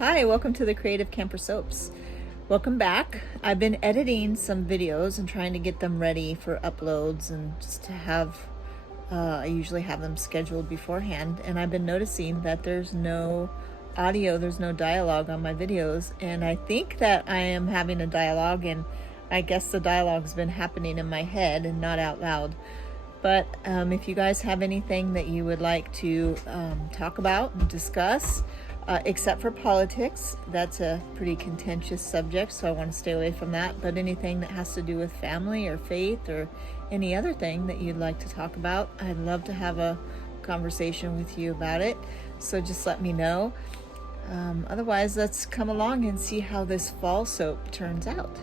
Hi, welcome to the Creative Camper Soaps. Welcome back. I've been editing some videos and trying to get them ready for uploads and just to have, I usually have them scheduled beforehand, and I've been noticing that there's no audio, there's no dialogue on my videos, and I think that I am having a dialogue, and I guess the dialogue's been happening in my head and not out loud. But if you guys have anything that you would like to talk about and discuss, except for politics, that's a pretty contentious subject, so I want to stay away from that. But anything that has to do with family or faith or any other thing that you'd like to talk about, I'd love to have a conversation with you about it. So just let me know. Otherwise, let's come along and see how this fall soap turns out.